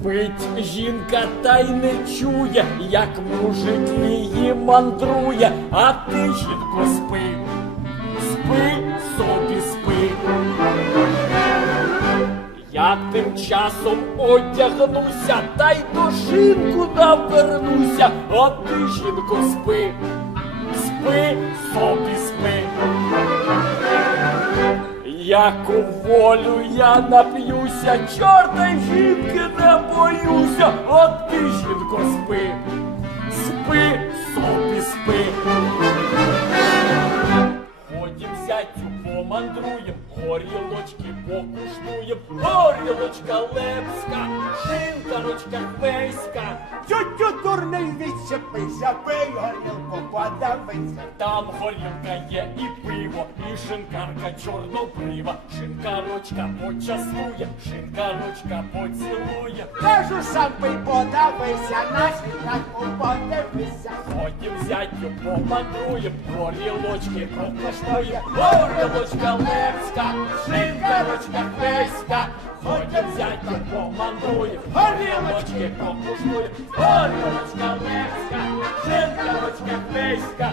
Спить жінка та й не чує, як мужик її мандрує, а ти, жінко, спи, спи, собі спи. Я тим часом одягнуся, та й до жінку навернуся, а ти, жінко, спи, Як у волю я нап'юся, чорта жінки не боюся, от ти, жінко, спи, горілочки покуштуєм, горілочка лепська, шинкарочка хвейська. Тютю дурний відчепися, пий горілку, подавися. Там горілка є і пиво, і шинкарка чорнобрива. Шинкарочка почаснує, шинкарочка поцілує. Кажу, сам пий, подавися, на світанку подивися. Потім зятю помандруєм, горілочки покуштуєм, горілочка лепська, шинкарочка хвейська. Ходім зятю командує, горілочки покуштуєм, горілочка лепська, шинкарочка хвейська,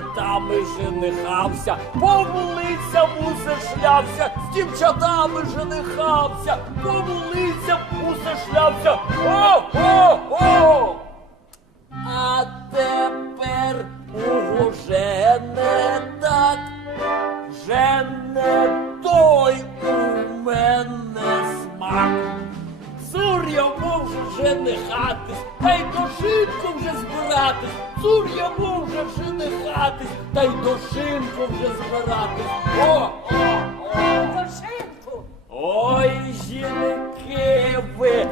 дівчатами женихався, по вулицям усе шлявся, з дівчатами женихався, по вулицям усе шлявся. О-о-о! А тепер уже не так, вже не той у мене смак. Цур йому вже не збиратись. Цур йому вже вже не хатись, та й до шинку вже збиратись. О, о, о! Дошинку. Ой, жінки ви,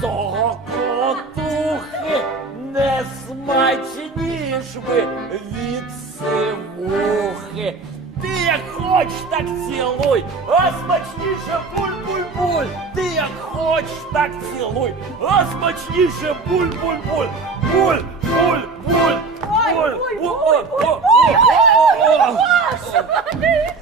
цокотухи, не смачніш ви від сивухи. Ти як хоч так цілуй, а смачніше буль-буль-буль. Ти як хочеш, так цілуй, а смачніше буль-буль-буль. Буль-буль-буль. Буль буль буль о, ой, о. Господи! О.